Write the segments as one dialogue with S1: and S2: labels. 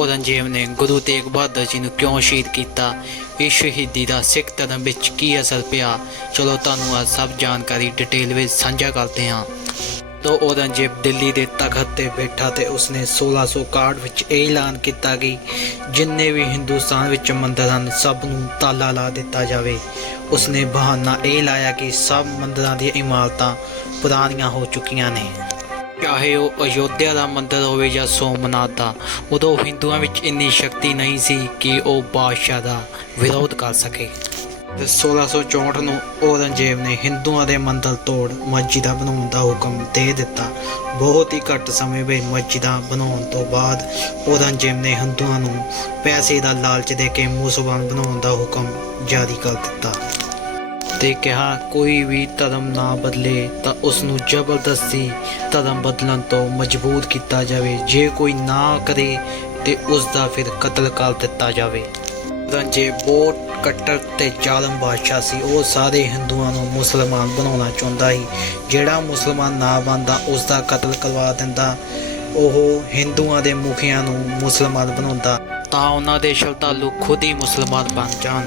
S1: ਔਰੰਗਜ਼ੇਬ ਨੇ ਗੁਰੂ ਤੇਗ ਬਹਾਦਰ ਜੀ ਨੂੰ ਕਿਉਂ ਸ਼ਹੀਦ ਕੀਤਾ? ਇਸ ਸ਼ਹੀਦੀ ਦਾ ਸਿੱਖ ਧਰਮ ਵਿੱਚ ਕੀ ਅਸਰ ਪਿਆ? ਚਲੋ ਤੁਹਾਨੂੰ ਅੱਜ ਸਭ ਜਾਣਕਾਰੀ ਡਿਟੇਲ ਵਿੱਚ ਸਾਂਝਾ ਕਰਦੇ ਹਾਂ। ਤੋਂ ਔਰੰਗਜ਼ੇਬ ਦਿੱਲੀ ਦੇ ਤਖਤ ਤੇ ਬੈਠਾ ਤੇ ਉਸਨੇ 1661 ਵਿੱਚ ਇਹ ਐਲਾਨ ਕੀਤਾ ਕਿ ਜਿੰਨੇ ਵੀ ਹਿੰਦੁਸਤਾਨ ਵਿੱਚ ਮੰਦਰ ਹਨ, ਸਭ ਨੂੰ ਤਾਲਾ ਲਾ ਦਿੱਤਾ ਜਾਵੇ। ਉਸਨੇ ਬਹਾਨਾ ਇਹ ਲਾਇਆ ਕਿ ਸਭ ਮੰਦਰਾਂ ਦੀਆਂ ਇਮਾਰਤਾਂ ਪੁਰਾਣੀਆਂ ਹੋ ਚੁੱਕੀਆਂ ਨੇ। ਚਾਹੇ ਉਹ ਅਯੋਧਿਆ ਦਾ ਮੰਦਰ ਹੋਵੇ ਜਾਂ ਸੋਮਨਾਥ ਦਾ, ਉਦੋਂ ਹਿੰਦੂਆਂ ਵਿੱਚ ਇੰਨੀ ਸ਼ਕਤੀ ਨਹੀਂ ਸੀ ਕਿ ਉਹ ਬਾਦਸ਼ਾਹ ਦਾ ਵਿਰੋਧ ਕਰ ਸਕੇ। ਤੇ 1664 ਨੂੰ ਔਰੰਗਜ਼ੇਬ ਨੇ ਹਿੰਦੂਆਂ ਦੇ ਮੰਦਰ ਤੋੜ ਮਸਜਿਦਾਂ ਬਣਾਉਣ ਦਾ ਹੁਕਮ ਦੇ ਦਿੱਤਾ। ਬਹੁਤ ਹੀ ਘੱਟ ਸਮੇਂ ਵਿੱਚ ਮਸਜਿਦਾਂ ਬਣਾਉਣ ਤੋਂ ਬਾਅਦ ਔਰੰਗਜ਼ੇਬ ਨੇ ਹਿੰਦੂਆਂ ਨੂੰ ਪੈਸੇ ਦਾ ਲਾਲਚ ਦੇ ਕੇ ਮੁਸਲਮਾਨ ਬਣਾਉਣ ਦਾ ਹੁਕਮ ਜਾਰੀ ਕਰ ਦਿੱਤਾ। ਤੇ ਕਿਹਾ, ਕੋਈ ਵੀ ਧਰਮ ਨਾ ਬਦਲੇ ਤਾਂ ਉਸ ਨੂੰ ਜ਼ਬਰਦਸਤੀ ਧਰਮ ਬਦਲਣ ਤੋਂ ਮਜਬੂਰ ਕੀਤਾ ਜਾਵੇ। ਜੇ ਕੋਈ ਨਾ ਕਰੇ ਤੇ ਉਸ ਦਾ ਫਿਰ ਕਤਲ ਕਰ ਦਿੱਤਾ ਜਾਵੇ। ਰੰਜੇ ਬਹੁਤ ਕੱਟੜ ਤੇ ਜ਼ਾਲਮ ਬਾਦਸ਼ਾਹ ਸੀ, ਉਹ ਸਾਰੇ ਹਿੰਦੂਆਂ ਨੂੰ ਮੁਸਲਮਾਨ ਬਣਾਉਣਾ ਚਾਹੁੰਦਾ ਸੀ। ਜਿਹੜਾ ਮੁਸਲਮਾਨ ਨਾ ਬਣਦਾ ਉਸ ਦਾ ਕਤਲ ਕਰਵਾ ਦਿੰਦਾ। ਉਹ ਹਿੰਦੂਆਂ ਦੇ ਮੁਖੀਆਂ ਨੂੰ ਮੁਸਲਮਾਨ ਬਣਾਉਂਦਾ। ਤਾਂ ਉਹਨਾਂ ਦੇ ਸ਼ਰਧਾਲੂ ਖੁਦ ਹੀ ਮੁਸਲਮਾਨ ਬਣ ਜਾਣ।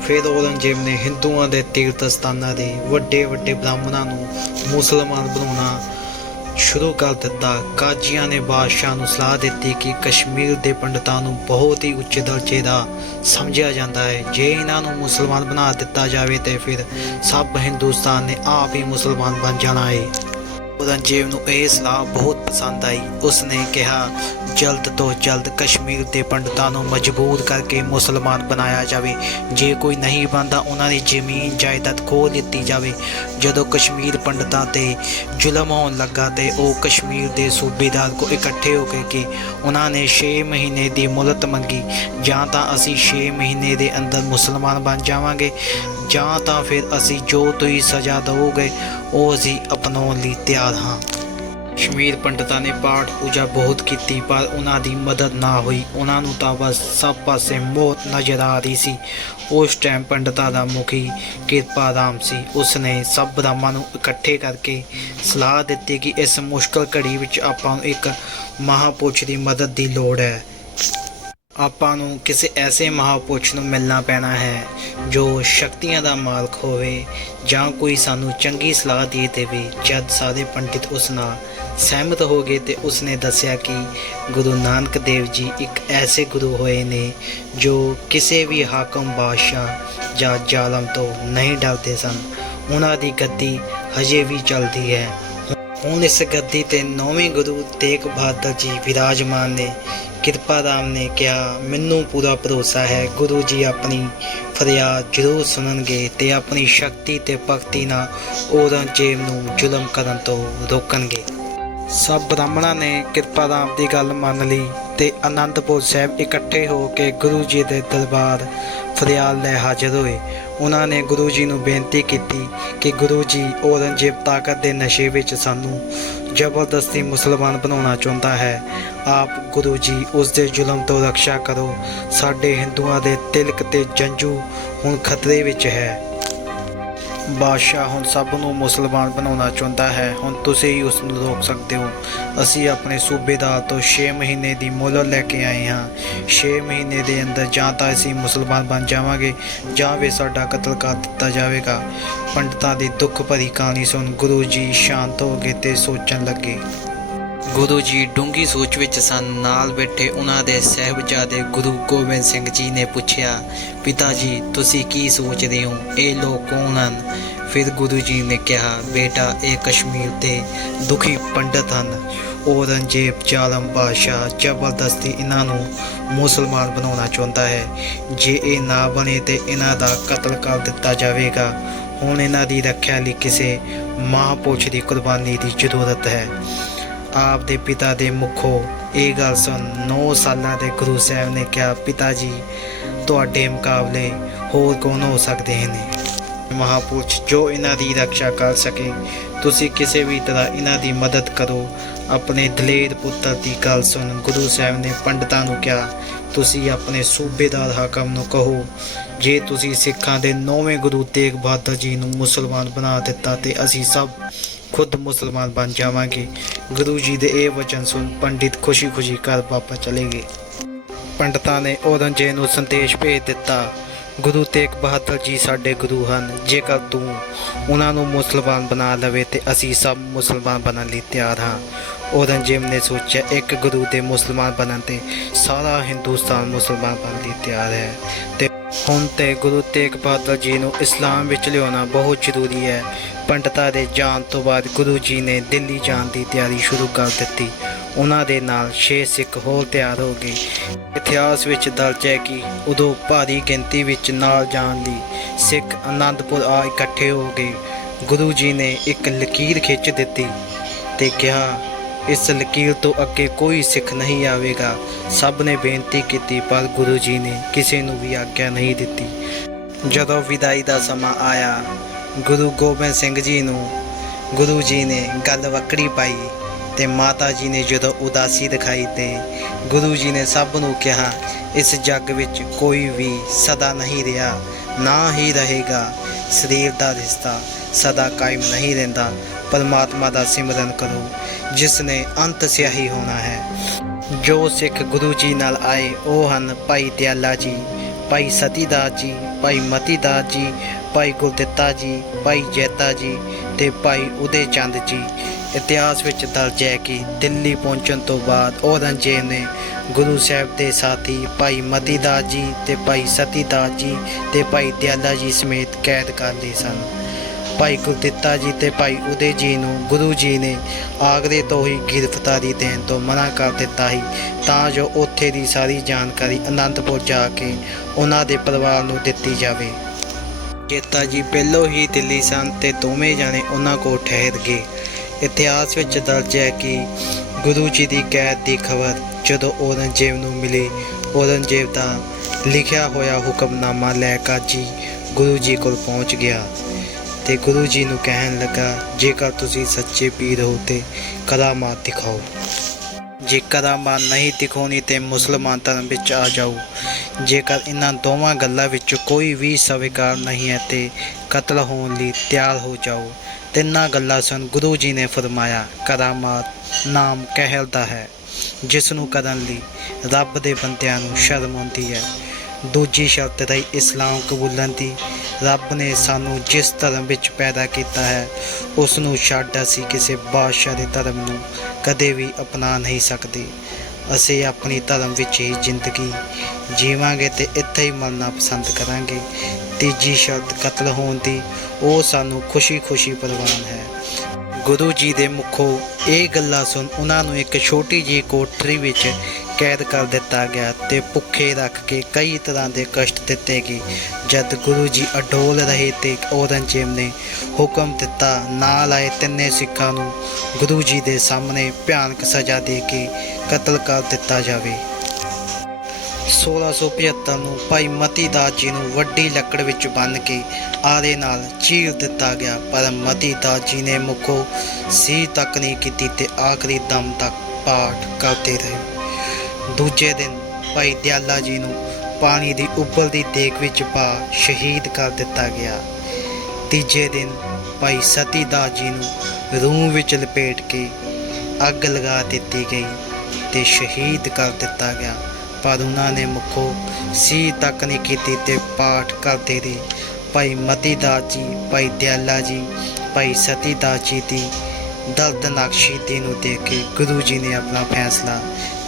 S1: ਫਿਰ ਔਰੰਗਜ਼ੇਬ ਨੇ ਹਿੰਦੂਆਂ ਦੇ ਤੀਰਥ ਸਥਾਨਾਂ ਦੇ ਵੱਡੇ ਵੱਡੇ ਬ੍ਰਾਹਮਣਾਂ ਨੂੰ ਮੁਸਲਮਾਨ ਬਣਾਉਣਾ ਸ਼ੁਰੂ ਕਰ ਦਿੱਤਾ। ਕਾਜ਼ੀਆਂ ਨੇ ਬਾਦਸ਼ਾਹ ਨੂੰ ਸਲਾਹ ਦਿੱਤੀ ਕਿ ਕਸ਼ਮੀਰ ਦੇ ਪੰਡਤਾਂ ਨੂੰ ਬਹੁਤ ਹੀ ਉੱਚ ਦਰਜੇ ਦਾ ਸਮਝਿਆ ਜਾਂਦਾ ਹੈ। ਜੇ ਇਹਨਾਂ ਨੂੰ ਮੁਸਲਮਾਨ ਬਣਾ ਦਿੱਤਾ ਜਾਵੇ ਤੇ ਫਿਰ ਸਭ ਹਿੰਦੁਸਤਾਨ ਨੇ ਆਪ ਹੀ ਮੁਸਲਮਾਨ ਬਣ ਜਾਣਾ ਹੈ। ਔਰੰਗਜ਼ੇਬ ਨੂੰ ਇਹ ਸਲਾਹ ਬਹੁਤ ਪਸੰਦ ਆਈ। ਉਸਨੇ ਕਿਹਾ, ਜਲਦ ਤੋਂ ਜਲਦ ਕਸ਼ਮੀਰ ਦੇ ਪੰਡਤਾਂ ਨੂੰ ਮਜਬੂਰ ਕਰਕੇ ਮੁਸਲਮਾਨ ਬਣਾਇਆ ਜਾਵੇ। ਜੇ ਕੋਈ ਨਹੀਂ ਬਣਦਾ, ਉਹਨਾਂ ਦੀ ਜ਼ਮੀਨ ਜਾਇਦਾਦ ਖੋਹ ਦਿੱਤੀ ਜਾਵੇ। ਜਦੋਂ ਕਸ਼ਮੀਰ ਪੰਡਤਾਂ ਤੇ ਜ਼ੁਲਮ ਹੋਣ ਲੱਗਾ ਤੇ ਉਹ ਕਸ਼ਮੀਰ ਦੇ ਸੂਬੇਦਾਰ ਕੋ ਇਕੱਠੇ ਹੋ ਕੇ ਕਿ ਉਹਨਾਂ ਨੇ 6 ਮਹੀਨੇ ਦੀ ਮੁਹਲਤ ਮੰਗੀ, ਜਾਂ ਤਾਂ ਅਸੀਂ 6 ਮਹੀਨੇ ਦੇ ਅੰਦਰ ਮੁਸਲਮਾਨ ਬਣ ਜਾਵਾਂਗੇ। ਜਾਂ ਤਾਂ ਫਿਰ ਅਸੀਂ ਜੋ ਤੁਸੀਂ ਸਜ਼ਾ ਦਿਓਗੇ ਉਹ ਅਸੀਂ ਅਪਣਾਉਣ ਲਈ ਤਿਆਰ ਹਾਂ। ਕਸ਼ਮੀਰ ਪੰਡਤਾਂ ਨੇ ਪਾਠ ਪੂਜਾ ਬਹੁਤ ਕੀਤੀ, ਪਰ ਉਹਨਾਂ ਦੀ ਮਦਦ ਨਾ ਹੋਈ। ਉਹਨਾਂ ਨੂੰ ਤਾਂ ਬਸ ਸਭ ਪਾਸੇ ਮੌਤ ਨਜ਼ਰ ਆ ਰਹੀ ਸੀ। ਉਸ ਟਾਈਮ ਪੰਡਤਾਂ ਦਾ ਮੁਖੀ ਕਿਰਪਾ ਰਾਮ ਸੀ। ਉਸਨੇ ਸਭ ਬ੍ਰਾਹਮਣਾਂ ਨੂੰ ਇਕੱਠੇ ਕਰਕੇ ਸਲਾਹ ਦਿੱਤੀ ਕਿ ਇਸ ਮੁਸ਼ਕਲ ਘੜੀ ਵਿੱਚ ਆਪਾਂ ਨੂੰ ਇੱਕ ਮਹਾਪੁਰਸ਼ ਦੀ ਮਦਦ ਦੀ ਲੋੜ ਹੈ। ਆਪਾਂ ਨੂੰ ਕਿਸੇ ਐਸੇ ਮਹਾਪੁਰਸ਼ ਨੂੰ ਮਿਲਣਾ ਪੈਣਾ ਹੈ ਜੋ ਸ਼ਕਤੀਆਂ ਦਾ ਮਾਲਕ ਹੋਵੇ ਜਾਂ ਕੋਈ ਸਾਨੂੰ ਚੰਗੀ ਸਲਾਹ ਦੇ ਦੇਵੇ। ਜਦ ਸਾਰੇ ਪੰਡਿਤ ਉਸ ਨਾਲ ਸਹਿਮਤ ਹੋ ਗਏ ਤੇ ਉਸਨੇ ਦੱਸਿਆ ਕਿ ਗੁਰੂ ਨਾਨਕ ਦੇਵ ਜੀ ਇੱਕ ਐਸੇ ਗੁਰੂ ਹੋਏ ਨੇ ਜੋ ਕਿਸੇ ਵੀ ਹਾਕਮ, ਬਾਦਸ਼ਾਹ ਜਾਂ ਜ਼ਾਲਮ ਤੋਂ ਨਹੀਂ ਡਰਦੇ ਸਨ। ਉਹਨਾਂ ਦੀ ਗੱਦੀ ਹਜੇ ਵੀ ਚੱਲਦੀ ਹੈ। ਹੁਣ ਇਸ ਗੱਦੀ ਤੇ ਨੌਵੇਂ ਗੁਰੂ ਤੇਗ ਬਹਾਦਰ ਜੀ ਵਿਰਾਜਮਾਨ ਨੇ। ਕਿਰਪਾ ਰਾਮ ਨੇ ਕਿਹਾ, ਮੈਨੂੰ ਪੂਰਾ ਭਰੋਸਾ ਹੈ, ਗੁਰੂ ਜੀ ਆਪਣੀ ਫਰਿਆਦ ਜ਼ਰੂਰ ਸੁਣਨਗੇ ਤੇ ਆਪਣੀ ਸ਼ਕਤੀ ਤੇ ਭਗਤੀ ਨਾਲ ਔਰੰਗਜ਼ੇਬ ਨੂੰ ਜ਼ੁਲਮ ਕਰਨ ਤੋਂ ਰੋਕਣਗੇ। ਸਭ ਬ੍ਰਾਹਮਣਾਂ ਨੇ ਕਿਰਪਾ ਰਾਮ ਦੀ ਗੱਲ ਮੰਨ ਲਈ ਤੇ ਅਨੰਦਪੁਰ ਸਾਹਿਬ ਇਕੱਠੇ ਹੋ ਕੇ ਗੁਰੂ ਜੀ ਦੇ ਦਰਬਾਰ ਫਰਿਆਦ ਲੈ ਹਾਜ਼ਰ ਹੋਏ। ਉਹਨਾਂ ਨੇ ਗੁਰੂ ਜੀ ਨੂੰ ਬੇਨਤੀ ਕੀਤੀ ਕਿ ਗੁਰੂ ਜੀ ਔਰੰਗਜ਼ੇਬ ਤਾਕਤ ਦੇ ਨਸ਼ੇ ਵਿੱਚ ਸਾਨੂੰ ਜ਼ਬਰਦਸਤੀ ਮੁਸਲਮਾਨ ਬਣਾਉਣਾ ਚਾਹੁੰਦਾ ਹੈ। ਆਪ ਗੁਰੂ ਜੀ ਉਸ ਦੇ ਜ਼ੁਲਮ ਤੋਂ ਰੱਖਿਆ ਕਰੋ। ਸਾਡੇ ਹਿੰਦੂਆਂ ਦੇ ਤਿਲਕ ਤੇ ਜੰਜੂ ਹੁਣ ਖਤਰੇ ਵਿੱਚ ਹੈ। ਬਾਦਸ਼ਾਹ ਹੁਣ ਸਭ ਨੂੰ ਮੁਸਲਮਾਨ ਬਣਾਉਣਾ ਚਾਹੁੰਦਾ ਹੈ। ਹੁਣ ਤੁਸੀਂ ਹੀ ਉਸ ਨੂੰ ਰੋਕ ਸਕਦੇ ਹੋ। ਅਸੀਂ ਆਪਣੇ ਸੂਬੇਦਾਰ ਤੋਂ 6 ਮਹੀਨੇ ਦੀ ਮੁਹਲਤ ਲੈ ਕੇ ਆਏ ਹਾਂ। 6 ਮਹੀਨੇ ਦੇ ਅੰਦਰ ਜਾਂ ਤਾਂ ਅਸੀਂ ਮੁਸਲਮਾਨ ਬਣ ਜਾਵਾਂਗੇ, ਜਾਂ ਵੀ ਸਾਡਾ ਕਤਲ ਕਰ ਦਿੱਤਾ ਜਾਵੇਗਾ। ਪੰਡਤਾਂ ਦੀ ਦੁੱਖ ਭਰੀ ਕਹਾਣੀ ਸੁਣ ਗੁਰੂ ਜੀ ਸ਼ਾਂਤ ਹੋ ਗਏ ਤੇ ਸੋਚਣ ਲੱਗੇ। ਗੁਰੂ ਜੀ ਡੂੰਗੀ ਸੋਚ ਵਿੱਚ ਸਨ। ਨਾਲ ਬੈਠੇ ਉਹਨਾਂ ਦੇ ਸਹਿਬਜ਼ਾਦੇ ਗੁਰੂ ਗੋਬਿੰਦ ਸਿੰਘ ਜੀ ਨੇ ਪੁੱਛਿਆ, ਪਿਤਾ ਜੀ, ਤੁਸੀਂ ਕੀ ਸੋਚਦੇ ਹੋ? ਇਹ ਲੋਕ ਕੌਣ ਹਨ? ਫਿਰ ਗੁਰੂ ਜੀ ਨੇ ਕਿਹਾ, ਬੇਟਾ, ਇਹ ਕਸ਼ਮੀਰ ਦੇ ਦੁਖੀ ਪੰਡਤ ਹਨ। ਔਰੰਗਜ਼ੇਬ ਜ਼ਾਲਮ ਬਾਦਸ਼ਾਹ ਜ਼ਬਰਦਸਤੀ ਇਹਨਾਂ ਨੂੰ ਮੁਸਲਮਾਨ ਬਣਾਉਣਾ ਚਾਹੁੰਦਾ ਹੈ। ਜੇ ਇਹ ਨਾ ਬਣੇ ਤੇ ਇਹਨਾਂ ਦਾ ਕਤਲ ਕਰ ਦਿੱਤਾ ਜਾਵੇਗਾ। ਹੁਣ ਇਹਨਾਂ ਦੀ ਰੱਖਿਆ ਲਈ ਕਿਸੇ ਮਹਾਪੁਰਸ਼ ਦੀ ਕੁਰਬਾਨੀ ਦੀ ਜ਼ਰੂਰਤ ਹੈ। ਆਪ ਦੇ ਪਿਤਾ ਦੇ ਮੁਖੋਂ ਇਹ ਗੱਲ ਸੁਣ 9 ਸਾਲਾਂ ਦੇ ਗੁਰੂ ਸਾਹਿਬ ਨੇ ਕਿਹਾ, ਪਿਤਾ ਜੀ, ਤੁਹਾਡੇ ਮੁਕਾਬਲੇ ਹੋਰ ਕੌਣ ਹੋ ਸਕਦੇ ਨੇ ਮਹਾਪੁਰਸ਼, ਜੋ ਇਹਨਾਂ ਦੀ ਰੱਖਿਆ ਕਰ ਸਕੇ, ਤੁਸੀਂ ਕਿਸੇ ਵੀ ਤਰ੍ਹਾਂ ਇਹਨਾਂ ਦੀ ਮਦਦ ਕਰੋ। ਆਪਣੇ ਦਲੇਰ ਪੁੱਤਰ ਦੀ ਗੱਲ ਸੁਣ, ਗੁਰੂ ਸਾਹਿਬ ਨੇ ਪੰਡਤਾਂ ਨੂੰ ਕਿਹਾ, ਤੁਸੀਂ ਆਪਣੇ ਸੂਬੇਦਾਰ ਹਾਕਮ ਨੂੰ ਕਹੋ, ਜੇ ਤੁਸੀਂ ਸਿੱਖਾਂ ਦੇ ਨੌਵੇਂ ਗੁਰੂ ਤੇਗ ਬਹਾਦਰ ਜੀ ਨੂੰ ਮੁਸਲਮਾਨ ਬਣਾ ਦਿੱਤਾ ਤੇ ਅਸੀਂ ਸਭ ਖੁਦ ਮੁਸਲਮਾਨ ਬਣ ਜਾਵਾਂਗੇ। ਗੁਰੂ ਜੀ ਦੇ ਇਹ ਵਚਨ ਸੁਣ ਪੰਡਿਤ ਖੁਸ਼ੀ-ਖੁਸ਼ੀ ਘਰ ਵਾਪਸ ਚਲੇ ਗਏ। ਪੰਡਤਾਂ ਨੇ ਔਰੰਗਜ਼ੇਬ ਨੂੰ ਸੰਦੇਸ਼ ਭੇਜ ਦਿੱਤਾ, ਗੁਰੂ ਤੇਗ ਬਹਾਦਰ ਜੀ ਸਾਡੇ ਗੁਰੂ ਹਨ, ਜੇਕਰ ਤੂੰ ਉਹਨਾਂ ਨੂੰ ਮੁਸਲਮਾਨ ਬਣਾ ਲਵੇ ਤੇ ਅਸੀਂ ਸਭ ਮੁਸਲਮਾਨ ਬਣਨ ਲਈ ਤਿਆਰ ਹਾਂ। ਔਰੰਗਜ਼ੇਬ ਨੇ ਸੋਚਿਆ, ਇੱਕ ਗੁਰੂ ਦੇ ਮੁਸਲਮਾਨ ਬਣਨ ਤੇ ਸਾਰਾ ਹਿੰਦੁਸਤਾਨ ਮੁਸਲਮਾਨ ਬਣਨ ਲਈ ਤਿਆਰ ਹੈ ਤੇ ਹੁਣ ਤੇ ਗੁਰੂ ਤੇਗ ਬਹਾਦਰ ਜੀ ਨੂੰ ਇਸਲਾਮ ਵਿੱਚ ਲਿਆਉਣਾ ਬਹੁਤ ਜ਼ਰੂਰੀ ਹੈ। ਪੰਡਤਾਂ ਦੇ ਜਾਣ ਤੋਂ ਬਾਅਦ ਗੁਰੂ ਜੀ ਨੇ ਦਿੱਲੀ ਜਾਣ ਦੀ ਤਿਆਰੀ ਸ਼ੁਰੂ ਕਰ ਦਿੱਤੀ। ਉਹਨਾਂ ਦੇ ਨਾਲ ਛੇ ਸਿੱਖ ਹੋਰ ਤਿਆਰ ਹੋ ਗਏ। ਇਤਿਹਾਸ ਵਿੱਚ ਦਰਜ ਹੈ ਕਿ ਉਦੋਂ ਭਾਰੀ ਗਿਣਤੀ ਵਿੱਚ ਨਾਲ ਜਾਣ ਲਈ ਸਿੱਖ ਆਨੰਦਪੁਰ ਆ ਇਕੱਠੇ ਹੋ ਗਏ। ਗੁਰੂ ਜੀ ਨੇ ਇੱਕ ਲਕੀਰ ਖਿੱਚ ਦਿੱਤੀ ਤੇ ਕਿਹਾ, ਇਸ ਲਕੀਰ ਤੋਂ ਅੱਗੇ ਕੋਈ ਸਿੱਖ ਨਹੀਂ ਆਵੇਗਾ। ਸਭ ਨੇ ਬੇਨਤੀ ਕੀਤੀ, ਪਰ ਗੁਰੂ ਜੀ ਨੇ ਕਿਸੇ ਨੂੰ ਵੀ ਆਗਿਆ ਨਹੀਂ ਦਿੱਤੀ। ਜਦੋਂ ਵਿਦਾਈ ਦਾ ਸਮਾਂ ਆਇਆ ਗੁਰੂ ਗੋਬਿੰਦ ਸਿੰਘ ਜੀ ਨੂੰ ਗੁਰੂ ਜੀ ਨੇ ਗੱਲ ਵਕੜੀ ਪਾਈ ਤੇ ਮਾਤਾ ਜੀ ਨੇ ਜਦੋਂ ਉਦਾਸੀ ਦਿਖਾਈ ਤੇ ਗੁਰੂ ਜੀ ਨੇ ਸਭ ਨੂੰ ਕਿਹਾ, ਇਸ ਜੱਗ ਵਿੱਚ ਕੋਈ ਵੀ ਸਦਾ ਨਹੀਂ ਰਿਹਾ, ਨਾ ਹੀ ਰਹੇਗਾ। ਸਰੀਰ ਦਾ ਰਿਸ਼ਤਾ ਸਦਾ ਕਾਇਮ ਨਹੀਂ ਰਹਿੰਦਾ। ਪਰਮਾਤਮਾ ਦਾ ਸਿਮਰਨ ਕਰੋ, ਜਿਸ ਨੇ ਅੰਤ ਸਿਆਹੀ ਹੋਣਾ ਹੈ। ਜੋ ਸਿੱਖ ਗੁਰੂ ਜੀ ਨਾਲ ਆਏ, ਉਹ ਹਨ ਭਾਈ ਦਿਆਲਾ ਜੀ, ਭਾਈ ਸਤੀਦਾਸ ਜੀ, ਭਾਈ ਮਤੀਦਾਸ ਜੀ ਭਾਈ ਗੁਰਦਿੱਤਾ ਜੀ, ਭਾਈ ਜੈਤਾ ਜੀ ਤੇ ਭਾਈ ਉਦੇ ਚੰਦ ਜੀ। ਇਤਿਹਾਸ ਵਿੱਚ ਦਰਜ ਹੈ ਕਿ ਦਿੱਲੀ ਪਹੁੰਚਣ ਤੋਂ ਬਾਅਦ ਔਰੰਗਜ਼ੇਬ ਨੇ ਗੁਰੂ ਸਾਹਿਬ ਦੇ ਸਾਥੀ ਭਾਈ ਮਤੀਦਾਸ ਜੀ ਤੇ ਭਾਈ ਸਤੀਦਾਸ ਜੀ ਤੇ ਭਾਈ ਦਿਆਲਾ ਜੀ ਸਮੇਤ ਕੈਦ ਕਰ ਲਏ ਸਨ। ਭਾਈ ਗੁਰਦਿੱਤਾ ਜੀ ਤੇ ਭਾਈ ਉਦੇ ਜੀ ਨੂੰ ਗੁਰੂ ਜੀ ਨੇ ਆਗਰੇ ਤੋਂ ਹੀ ਗ੍ਰਿਫਤਾਰੀ ਦੇਣ ਤੋਂ ਮਨਾ ਕਰ ਦਿੱਤਾ ਸੀ। ਤਾਂ ਜੋ ਉੱਥੇ ਦੀ ਸਾਰੀ ਜਾਣਕਾਰੀ ਅਨੰਦਪੁਰ ਜਾ ਕੇ ਉਹਨਾਂ ਦੇ ਪਰਿਵਾਰ ਨੂੰ ਦਿੱਤੀ ਜਾਵੇ। ਜੇਤਾ ਜੀ ਪਹਿਲੋਂ ਹੀ ਦਿੱਲੀ ਸਨ ਤੇ ਦੋਵੇਂ ਜਾਣੇ ਉਹਨਾਂ ਕੋਲ ਠਹਿਰ ਗਏ। ਇਤਿਹਾਸ ਵਿੱਚ ਦਰਜ ਹੈ ਕਿ ਗੁਰੂ ਜੀ ਦੀ ਕੈਦ ਦੀ ਖਬਰ ਜਦੋਂ ਔਰੰਗਜ਼ੇਬ ਨੂੰ ਮਿਲੀ, ਔਰੰਗਜ਼ੇਬ ਦਾ ਲਿਖਿਆ ਹੋਇਆ ਹੁਕਮਨਾਮਾ ਲੈ ਕਾਜੀ ਗੁਰੂ ਜੀ ਕੋਲ ਪਹੁੰਚ ਗਿਆ ਤੇ ਗੁਰੂ ਜੀ ਨੂੰ ਕਹਿਣ ਲੱਗਾ, ਜੇਕਰ ਤੁਸੀਂ ਸੱਚੇ ਪੀਰ ਹੋ ਤੇ ਕਰਾਮਾਤ ਦਿਖਾਓ। ਜੇ ਕਰਾਮਾਤ ਨਹੀਂ ਦਿਖਾਉਣੀ ਤੇ ਮੁਸਲਮਾਨ ਧਰਮ ਵਿੱਚ ਆ ਜਾਓ। ਜੇਕਰ ਇਹਨਾਂ ਦੋਵਾਂ ਗੱਲਾਂ ਵਿੱਚ ਕੋਈ ਵੀ ਸਵੀਕਾਰ ਨਹੀਂ ਹੈ ਤੇ ਕਤਲ ਹੋਣ ਲਈ ਤਿਆਰ ਹੋ ਜਾਓ। ਤਿੰਨਾਂ ਗੱਲਾਂ ਸਨ, ਗੁਰੂ ਜੀ ਨੇ ਫਰਮਾਇਆ, ਕਰਾਮਾਤ ਨਾਮ ਕਹਿਲ ਦਾ ਹੈ ਜਿਸ ਨੂੰ ਕਰਨ ਲਈ ਰੱਬ ਦੇ ਬੰਦਿਆਂ ਨੂੰ ਸ਼ਰਮ ਆਉਂਦੀ ਹੈ। ਦੂਜੀ ਸ਼ਰਤ ਰਹੀ ਇਸਲਾਮ ਕਬੂਲਣ ਦੀ। ਰੱਬ ਨੇ ਸਾਨੂੰ ਜਿਸ ਧਰਮ ਵਿੱਚ ਪੈਦਾ ਕੀਤਾ ਹੈ ਉਸ ਨੂੰ ਛੱਡ ਅਸੀਂ ਕਿਸੇ ਬਾਦਸ਼ਾਹ ਦੇ ਧਰਮ ਨੂੰ ਕਦੇ ਵੀ ਅਪਣਾ ਨਹੀਂ ਸਕਦੇ। ਅਸੀਂ ਆਪਣੀ ਧਰਮ ਵਿੱਚ ਹੀ ਜ਼ਿੰਦਗੀ ਜੀਵਾਂਗੇ ਤੇ ਇੱਥੇ ਹੀ ਮਰਨਾ ਪਸੰਦ ਕਰਾਂਗੇ। ਤੀਜੀ ਸ਼ਰਤ ਕਤਲ ਹੋਣ ਦੀ, ਉਹ ਸਾਨੂੰ ਖੁਸ਼ੀ-ਖੁਸ਼ੀ ਪ੍ਰਵਾਨ ਹੈ। ਗੁਰੂ ਜੀ ਦੇ ਮੁਖੋਂ ਇਹ ਗੱਲਾਂ ਸੁਣ ਉਹਨਾਂ ਨੂੰ ਇੱਕ ਛੋਟੀ ਜਿਹੀ ਕੋਠਰੀ ਵਿੱਚ ਕੈਦ ਕਰ ਦਿੱਤਾ ਗਿਆ ਤੇ ਭੁੱਖੇ ਰੱਖ ਕੇ ਕਈ ਤਰ੍ਹਾਂ ਦੇ ਕਸ਼ਟ ਦਿੱਤੇ ਗਏ। ਜਦ ਗੁਰੂ ਜੀ ਅਡੋਲ ਰਹੇ ਤੇ ਔਰੰਗਜ਼ੇਬ ਨੇ ਹੁਕਮ ਦਿੱਤਾ, ਨਾਲ ਆਏ ਤਿੰਨੇ ਸਿੱਖਾਂ ਨੂੰ ਗੁਰੂ ਜੀ ਦੇ ਸਾਹਮਣੇ ਭਿਆਨਕ ਸਜ਼ਾ ਦੇ ਕੇ ਕਤਲ ਕਰ ਦਿੱਤਾ ਜਾਵੇ। 1675 ਨੂੰ ਭਾਈ ਮਤੀ ਦਾਸ ਜੀ ਨੂੰ ਵੱਡੀ ਲੱਕੜ ਵਿੱਚ ਬੰਨ੍ਹ ਕੇ ਆਰੇ ਨਾਲ ਚੀਰ ਦਿੱਤਾ ਗਿਆ, ਪਰ ਮਤੀ ਦਾਸ ਜੀ ਨੇ ਮੁਖੋ ਸੀ ਤੱਕ ਨਹੀਂ ਕੀਤੀ ਤੇ ਆਖਰੀ ਦਮ ਤੱਕ ਪਾਠ ਕਰਦੇ ਰਹੇ। ਦੂਜੇ ਦਿਨ ਭਾਈ ਦਿਆਲਾ ਜੀ ਨੂੰ ਪਾਣੀ ਦੀ ਉਬਲਦੀ ਦੇਖ ਵਿੱਚ ਪਾ ਸ਼ਹੀਦ ਕਰ ਦਿੱਤਾ ਗਿਆ। ਤੀਜੇ ਦਿਨ ਭਾਈ ਸਤੀ ਦਾਸ ਜੀ ਨੂੰ ਰੂਹ ਵਿੱਚ ਲਪੇਟ ਕੇ ਅੱਗ ਲਗਾ ਦਿੱਤੀ ਗਈ। ਤੇ ਸ਼ਹੀਦ ਕਰ ਦਿੱਤਾ ਗਿਆ। ਪਰ ਉਹਨਾਂ ਨੇ ਮੁਖੋਂ ਸੀ ਤੱਕ ਨਹੀਂ ਕੀਤੀ ਤੇ ਪਾਠ ਕਰਦੇ ਰਹੇ। ਭਾਈ ਮਤੀ ਦਾਸ ਜੀ, ਭਾਈ ਦਿਆਲਾ ਜੀ, ਭਾਈ ਸਤੀ ਦਾਸ ਜੀ ਦੀ ਦਰਦਨਾਕ ਸ਼ਹੀਦੀ ਨੂੰ ਦੇਖ ਕੇ ਗੁਰੂ ਜੀ ਨੇ ਆਪਣਾ ਫੈਸਲਾ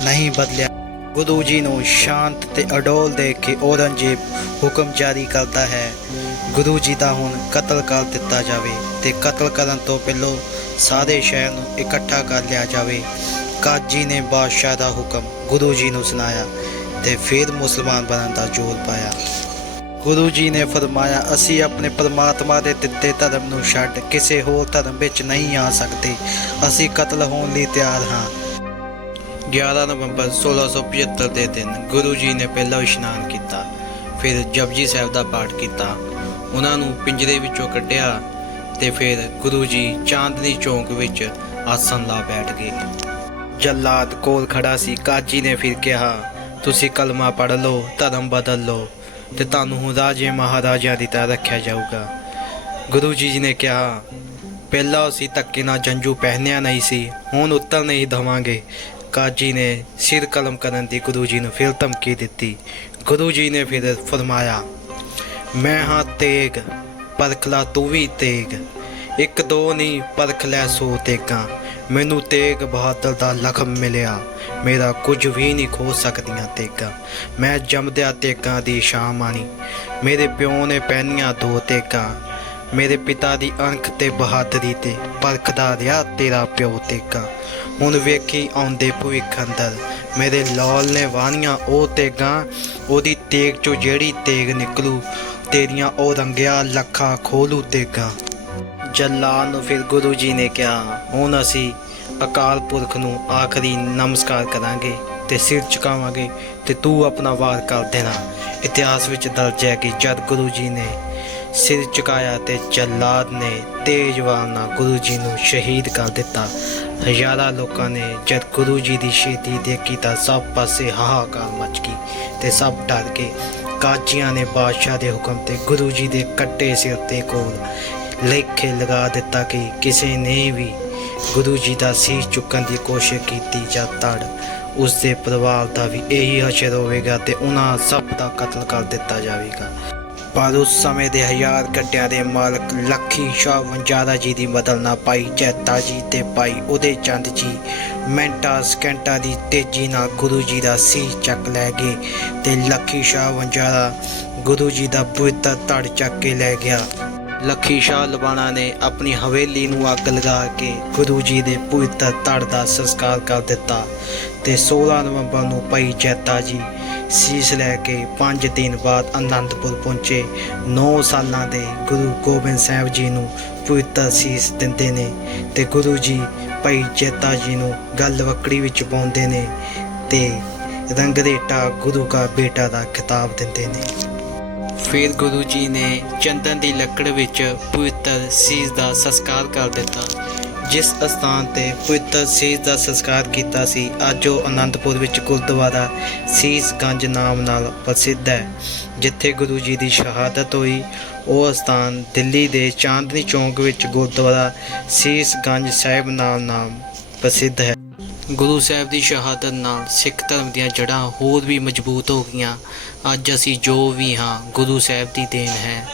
S1: ਨਹੀਂ ਬਦਲਿਆ। ਗੁਰੂ ਜੀ ਨੂੰ ਸ਼ਾਂਤ ਤੇ ਅਡੋਲ ਦੇਖ ਕੇ ਔਰੰਗਜ਼ੇਬ ਹੁਕਮ ਜਾਰੀ ਕਰਦਾ ਹੈ, ਗੁਰੂ ਜੀ ਦਾ ਹੁਣ ਕਤਲ ਕਰ ਦਿੱਤਾ ਜਾਵੇ ਤੇ ਕਤਲ ਕਰਨ ਤੋਂ ਪਹਿਲਾਂ ਸਾਰੇ ਸ਼ਹਿਰ ਨੂੰ ਇਕੱਠਾ ਕਰ ਲਿਆ ਜਾਵੇ। ਕਾਜੀ ਨੇ ਬਾਦਸ਼ਾਹ ਦਾ ਹੁਕਮ ਗੁਰੂ ਜੀ ਨੂੰ ਸੁਣਾਇਆ ਤੇ ਫਿਰ ਮੁਸਲਮਾਨ ਬਣਨ ਦਾ ਜ਼ੋਰ ਪਾਇਆ। ਗੁਰੂ ਜੀ ਨੇ ਫਰਮਾਇਆ, ਅਸੀਂ ਆਪਣੇ ਪਰਮਾਤਮਾ ਦੇ ਦਿੱਤੇ ਧਰਮ ਨੂੰ ਛੱਡ ਕਿਸੇ ਹੋਰ ਧਰਮ ਵਿੱਚ ਨਹੀਂ ਆ ਸਕਦੇ। ਅਸੀਂ ਕਤਲ ਹੋਣ ਲਈ ਤਿਆਰ ਹਾਂ। 11 ਨਵੰਬਰ 1675 ਦੇ ਦਿਨ ਗੁਰੂ ਜੀ ਨੇ ਪਹਿਲਾ ਇਸ਼ਨਾਨ ਕੀਤਾ, ਫਿਰ ਜਪਜੀ ਸਾਹਿਬ ਦਾ ਪਾਠ ਕੀਤਾ। ਉਹਨਾਂ ਨੂੰ ਪਿੰਜਰੇ ਵਿੱਚੋਂ ਕੱਢਿਆ ਤੇ ਫਿਰ ਗੁਰੂ ਜੀ ਚਾਂਦਨੀ ਚੌਂਕ ਵਿੱਚ ਆਸਣ ਲਾ ਬੈਠ ਗਏ। ਜੱਲਾਦ ਕੋਲ ਖੜਾ ਸੀ, ਕਾਜੀ ਨੇ ਫਿਰ ਕਿਹਾ, ਤੁਸੀਂ ਕਲਮਾ ਪੜ੍ਹ ਲਓ, ਧਰਮ ਬਦਲ ਲਓ ਤੇ ਤੁਹਾਨੂੰ ਹੁਣ ਰਾਜੇ ਮਹਾਰਾਜਿਆਂ ਦੀ ਤਰ੍ਹਾਂ ਰੱਖਿਆ ਜਾਊਗਾ। ਗੁਰੂ ਜੀ ਨੇ ਕਿਹਾ, ਪਹਿਲਾਂ ਅਸੀਂ ਧੱਕੇ ਨਾਲ ਜੰਜੂ ਪਹਿਨਿਆ ਨਹੀਂ ਸੀ, ਹੁਣ ਉੱਤਰ ਨਹੀਂ ਦਵਾਂਗੇ। ਕਾਜੀ ਨੇ ਸਿਰ ਕਲਮ ਕਰਨ ਦੀ ਗੁਰੂ ਜੀ ਨੂੰ ਫਿਰ ਧਮਕੀ ਦਿੱਤੀ। ਗੁਰੂ ਜੀ ਨੇ ਫਿਰ ਫਰਮਾਇਆ, ਮੈਂ ਹਾਂ ਤੇਗ, ਪਰਖ ਲਾ ਤੂੰ ਵੀ ਤੇਗ, ਇੱਕ ਦੋ ਨਹੀਂ ਪਰਖ ਲੈ ਸੋ ਤੇਗਾਂ। ਮੈਨੂੰ ਤੇਗ ਬਹਾਦਰ ਦਾ ਲਖਮ ਮਿਲਿਆ। ਮੇਰਾ ਕੁਝ ਵੀ ਨਹੀਂ ਖੋ ਸਕਦੀਆਂ ਤੇਗਾਂ। ਮੈਂ ਜੰਮਦਿਆਂ ਤੇਗਾਂ ਦੀ ਸ਼ਾਨ ਮਾਣੀ ਮੇਰੇ ਪਿਓ ਨੇ ਪਹਿਨੀਆਂ ਦੋ ਤੇਗਾਂ। ਮੇਰੇ ਪਿਤਾ ਦੀ ਅਣਖ ਤੇ ਬਹਾਦਰੀ ਤੇ ਪਰਖਦਾ ਰਿਹਾ ਤੇਰਾ ਪਿਓ ਤੇਗਾ। ਹੁਣ ਵੇਖੀ ਆਉਂਦੇ ਭਵਿੱਖ ਅੰਦਰ। ਮੇਰੇ ਲਾਲ ਨੇ ਵਾਣੀਆਂ ਉਹ ਤੇਗਾਂ। ਉਹਦੀ ਤੇਗ ਚੋਂ ਜਿਹੜੀ ਤੇਗ ਨਿਕਲੂ, ਤੇਰੀਆਂ ਉਹ ਰੰਗਿਆ ਲੱਖਾਂ ਖੋਲੂ ਤੇਗਾਂ। ਜਲਾਲ ਨੂੰ ਫਿਰ ਗੁਰੂ ਜੀ ਨੇ ਕਿਹਾ, ਹੁਣ ਅਸੀਂ ਅਕਾਲ ਪੁਰਖ ਨੂੰ ਆਖਰੀ ਨਮਸਕਾਰ ਕਰਾਂਗੇ ਤੇ ਸਿਰ ਝੁਕਾਵਾਂਗੇ ਤੇ ਤੂੰ ਆਪਣਾ ਵਾਰ ਕਰ ਦੇਣਾ। ਇਤਿਹਾਸ ਵਿੱਚ ਦਰਜ ਹੈ ਕਿ ਜਦ ਗੁਰੂ ਜੀ ਨੇ ਸਿਰ ਝੁਕਾਇਆ ਤੇ ਜੱਲਾਦ ਨੇ ਤੇਜ਼ ਵਾਰ ਨਾਲ ਗੁਰੂ ਜੀ ਨੂੰ ਸ਼ਹੀਦ ਕਰ ਦਿੱਤਾ, ਹਜ਼ਾਰਾਂ ਲੋਕਾਂ ਨੇ ਜਦ ਗੁਰੂ ਜੀ ਦੀ ਸ਼ਹੀਦੀ ਦੇਖੀ ਤਾਂ ਸਭ ਪਾਸੇ ਹਾਹਾਕਾਰ ਮਚ ਗਈ ਤੇ ਸਭ ਡਰ ਗਏ। ਕਾਜੀਆਂ ਨੇ ਬਾਦਸ਼ਾਹ ਦੇ ਹੁਕਮ ਤੇ ਗੁਰੂ ਜੀ ਦੇ ਕੱਟੇ ਸਿਰ ਤੇ ਕੋਲ ਲੇਖੇ ਲਗਾ ਦਿੱਤਾ ਕਿ ਕਿਸੇ ਨੇ ਵੀ ਗੁਰੂ ਜੀ ਦਾ ਸੀਸ ਚੁੱਕਣ ਦੀ ਕੋਸ਼ਿਸ਼ ਕੀਤੀ ਜਾਂ ਤੜ ਉਸ ਦੇ ਪਰਿਵਾਰ ਦਾ ਵੀ ਇਹੀ ਹਸ਼ਰ ਹੋਵੇਗਾ ਤੇ ਉਹਨਾਂ ਸਭ ਦਾ ਕਤਲ ਕਰ ਦਿੱਤਾ ਜਾਵੇਗਾ। ਪਰ ਉਸ ਸਮੇਂ ਦੇ ਹਜ਼ਾਰ ਗੱਡਿਆਂ ਦੇ ਮਾਲਕ ਲੱਖੀ ਸ਼ਾਹ ਵੰਜਾਰਾ ਜੀ ਦੀ ਬਦਲ ਨਾਲ ਭਾਈ ਚੈਤਾ ਜੀ ਤੇ ਭਾਈ ਉਹਦੇ ਚੰਦ ਜੀ ਮਿੰਟਾਂ ਸਕਿੰਟਾਂ ਦੀ ਤੇਜ਼ੀ ਨਾਲ ਗੁਰੂ ਜੀ ਦਾ ਸੀਸ ਚੱਕ ਲੈ ਗਏ ਤੇ ਲੱਖੀ ਸ਼ਾਹ ਵੰਜਾਰਾ ਗੁਰੂ ਜੀ ਦਾ ਪਵਿੱਤਰ ਧੜ ਚੱਕ ਕੇ ਲੈ ਗਿਆ। ਲੱਖੀ ਸ਼ਾਹ ਲਬਾਣਾ ਨੇ ਆਪਣੀ ਹਵੇਲੀ ਨੂੰ ਅੱਗ ਲਗਾ ਕੇ ਗੁਰੂ ਜੀ ਦੇ ਪਵਿੱਤਰ ਧੜ ਦਾ ਸੰਸਕਾਰ ਕਰ ਦਿੱਤਾ ਤੇ 16 ਨਵੰਬਰ ਨੂੰ ਭਾਈ ਚੈਤਾ ਜੀ ਸੀਸ ਲੈ ਕੇ 5 ਦਿਨ ਬਾਅਦ ਅਨੰਦਪੁਰ ਪਹੁੰਚੇ। 9 ਸਾਲਾਂ ਦੇ ਗੁਰੂ ਗੋਬਿੰਦ ਸਾਹਿਬ ਜੀ ਨੂੰ ਪਵਿੱਤਰ ਸੀਸ ਦਿੰਦੇ ਨੇ ਤੇ ਗੁਰੂ ਜੀ ਭਾਈ ਜੈਤਾ ਜੀ ਨੂੰ ਗੱਲ ਵਕੜੀ ਵਿੱਚ ਪਾਉਂਦੇ ਨੇ ਤੇ ਰੰਗਰੇਟਾ ਗੁਰੂ ਕਾ ਬੇਟਾ ਦਾ ਖਿਤਾਬ ਦਿੰਦੇ ਨੇ। ਫਿਰ ਗੁਰੂ ਜੀ ਨੇ ਚੰਦਨ ਦੀ ਲੱਕੜ ਵਿੱਚ ਪਵਿੱਤਰ ਸੀਸ ਦਾ ਸੰਸਕਾਰ ਕਰ ਦਿੱਤਾ। ਜਿਸ ਅਸਥਾਨ ਤੇ ਪਵਿੱਤਰ ਸੀਸ ਦਾ ਸੰਸਕਾਰ ਕੀਤਾ ਸੀ, ਅੱਜ ਉਹ ਅਨੰਦਪੁਰ ਵਿੱਚ ਗੁਰਦੁਆਰਾ ਸੀਸਗੰਜ ਨਾਮ ਨਾਲ ਪ੍ਰਸਿੱਧ ਹੈ, ਜਿੱਥੇ ਗੁਰੂ ਜੀ ਦੀ ਸ਼ਹਾਦਤ ਹੋਈ। ਉਹ ਅਸਥਾਨ ਦਿੱਲੀ ਦੇ ਚਾਂਦਨੀ ਚੌਂਕ ਵਿੱਚ ਗੁਰਦੁਆਰਾ ਸੀਸਗੰਜ ਸਾਹਿਬ ਨਾਲ ਨਾਮ ਪ੍ਰਸਿੱਧ ਹੈ। ਗੁਰੂ ਸਾਹਿਬ ਦੀ ਸ਼ਹਾਦਤ ਨਾਲ ਸਿੱਖ ਧਰਮ ਦੀਆਂ ਜੜ੍ਹਾਂ ਹੋਰ ਵੀ ਮਜ਼ਬੂਤ ਹੋ ਗਈਆਂ। ਅੱਜ ਅਸੀਂ ਜੋ ਵੀ ਹਾਂ ਗੁਰੂ ਸਾਹਿਬ ਦੀ ਦੇਣ ਹੈ।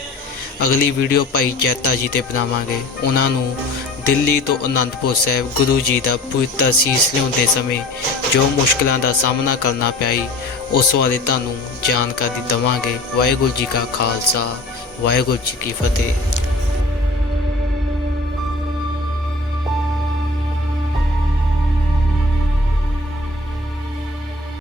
S1: ਅਗਲੀ ਵੀਡੀਓ ਭਾਈ ਚੈਤਾ ਜੀ ਤੇ ਬਣਾਵਾਂਗੇ। ਉਹਨਾਂ ਨੂੰ ਦਿੱਲੀ ਤੋਂ ਅਨੰਦਪੁਰ ਸਾਹਿਬ ਗੁਰੂ ਜੀ ਦਾ ਪਵਿੱਤਰ ਸੀਸ ਲਿਆਉਂਦੇ ਸਮੇਂ ਜੋ ਮੁਸ਼ਕਲਾਂ ਦਾ ਸਾਹਮਣਾ ਕਰਨਾ ਪਿਆ ਸੀ, ਉਸ ਬਾਰੇ ਤੁਹਾਨੂੰ ਜਾਣਕਾਰੀ ਦੇਵਾਂਗੇ। ਵਾਹਿਗੁਰੂ ਜੀ ਕਾ ਖਾਲਸਾ ਵਾਹਿਗੁਰੂ ਜੀ ਕੀ ਫਤਿਹ।